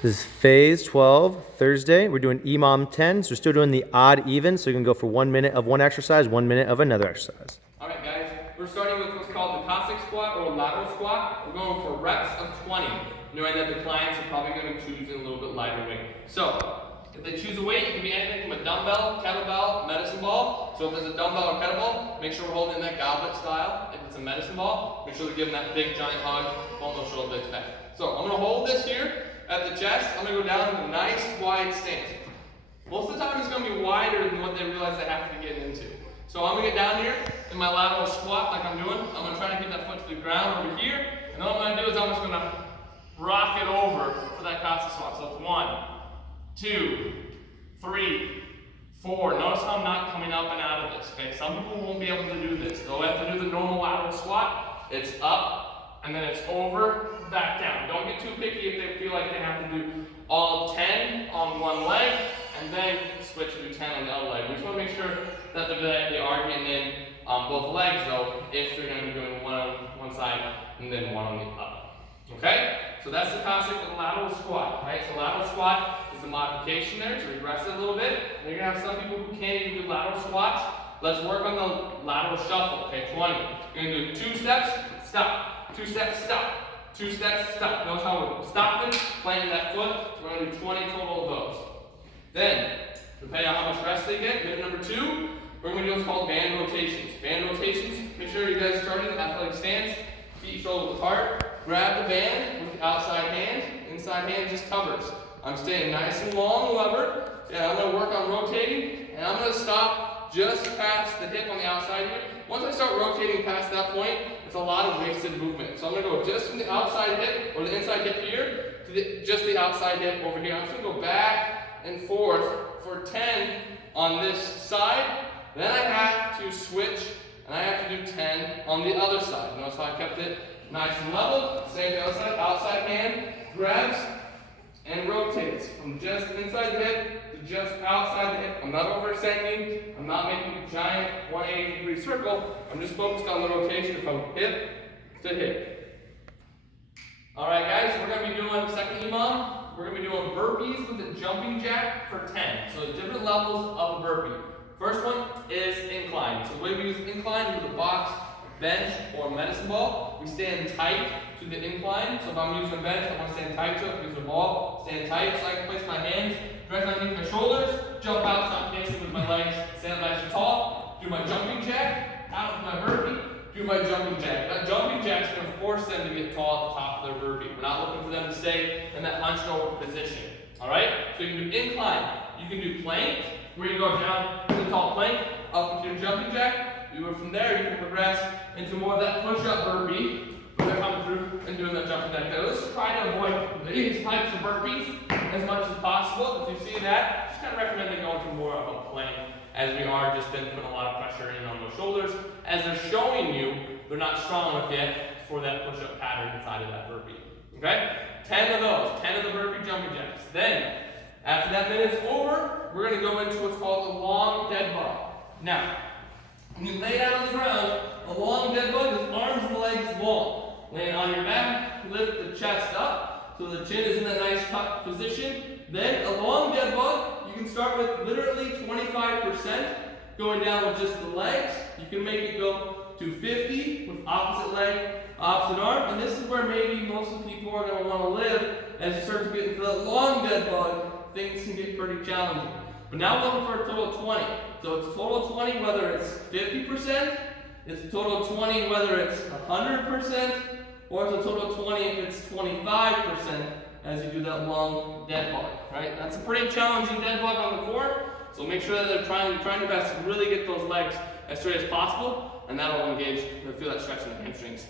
This is phase 12 Thursday. We're doing EMOM 10, so we're still doing the odd even, so you can go for 1 minute of one exercise, 1 minute of another exercise. All right, guys, we're starting with what's called the Cossack squat or lateral squat. We're going for reps of 20, knowing that the clients are probably going to choose a little bit lighter weight. So, if they choose a weight, it can be anything from a dumbbell, kettlebell, medicine ball. So if there's a dumbbell or kettlebell, make sure we're holding that goblet style. If it's a medicine ball, make sure we're giving that big giant hug, pulling those shoulder blades back. So I'm going to hold this here at the chest. I'm going to go down in a nice wide stance. Most of the time it's going to be wider than what they realize they have to get into. So I'm going to get down here in my lateral squat like I'm doing. I'm going to try to keep that foot to the ground over here. And then what I'm going to do is I'm just going to rock it over for that Cossack squat. So it's 1, 2, 3, 4. Notice how I'm not coming up and out of this, okay? Some people won't be able to do this. They'll have to do the normal lateral squat. It's up, and then it's over, back down. Don't get too picky if they feel like they have to do all 10 on one leg, and then switch to 10 on the other leg. We just want to make sure that they are getting in on both legs, though, if they're going to be doing one on one side and then one on the other. Okay? So that's the Cossack lateral squat, right? So lateral squat is the modification there to regress it a little bit. And you're going to have some people who can't even do lateral squats. Let's work on the lateral shuffle, okay? 20. You're going to do 2 steps, stop. 2 steps, stop. 2 steps, stop. Notice how we're stopping, planting that foot. We're going to do 20 total of those. Then, depending on how much rest they get, minute number 2, we're going to do what's called band rotations. Band rotations, make sure you guys are starting in athletic stance, feet shoulder apart. Grab the band with the outside hand. Inside hand just covers. I'm staying nice and long lever. And I'm going to work on rotating. And I'm going to stop just past the hip on the outside here. Once I start rotating past that point, it's a lot of wasted movement. So I'm going to go just from the outside hip or the inside hip here to just the outside hip over here. I'm just going to go back and forth for 10 on this side. Then I have to switch and I have to do 10 on the other side. Notice how I kept it nice and level. Same the other side. Outside hand grabs and rotates from just inside the hip to just outside the hip. I'm not overextending. I'm not making a giant 180-degree circle. I'm just focused on the rotation from hip to hip. All right, guys, we're going to be doing second EMOM. We're going to be doing burpees with a jumping jack for 10. So there's different levels of a burpee. First one is incline. So the way we use incline is with a box, bench, or medicine ball. We stand tight to the incline. So if I'm using a bench, I want to stand tight to it. If I'm using a ball, stand tight so I can place my hands directly underneath my shoulders, jump out simultaneously with my legs, stand nice and tall, do my jumping jack, out with my burpee, do my jumping jack. That jumping jack is going to force them to get tall at the top of their burpee. We're not looking for them to stay in that hunched over position. Alright? So you can do incline. You can do plank, where you go down to the tall plank, up into your jumping jack. You go from there, you can progress into more of that push-up burpee, where they're coming through and doing that jumping jack. Now let's try to avoid these types of burpees as much as possible. If you see that, just kind of recommend going to more of a plank, as we are just been putting a lot of pressure in on those shoulders. As they're showing you, they're not strong enough yet for that push-up pattern inside of that burpee. Okay? 10 of those, 10 of the burpee jumping jacks. Then, after that minute's over, we're going to go into what's called a long dead bug. Now, when you lay down on the ground, a long dead bug is arms and legs long. Laying on your back, lift the chest up so the chin is in a nice tucked position. Then a long dead bug, you can start with literally 25% going down with just the legs. You can make it go to 50 with opposite leg, opposite arm. And this is where maybe most of the people are going to want to live as you start to get into that long dead bug. Things can get pretty challenging. But now we're looking for a total of 20. So it's a total of 20 whether it's 50%, it's a total of 20 whether it's 100%, or it's a total of 20 if it's 25% as you do that long dead bug, right? That's a pretty challenging dead bug on the court, so make sure that they're trying your best to really get those legs as straight as possible, and that'll engage, feel that stretch in the hamstrings.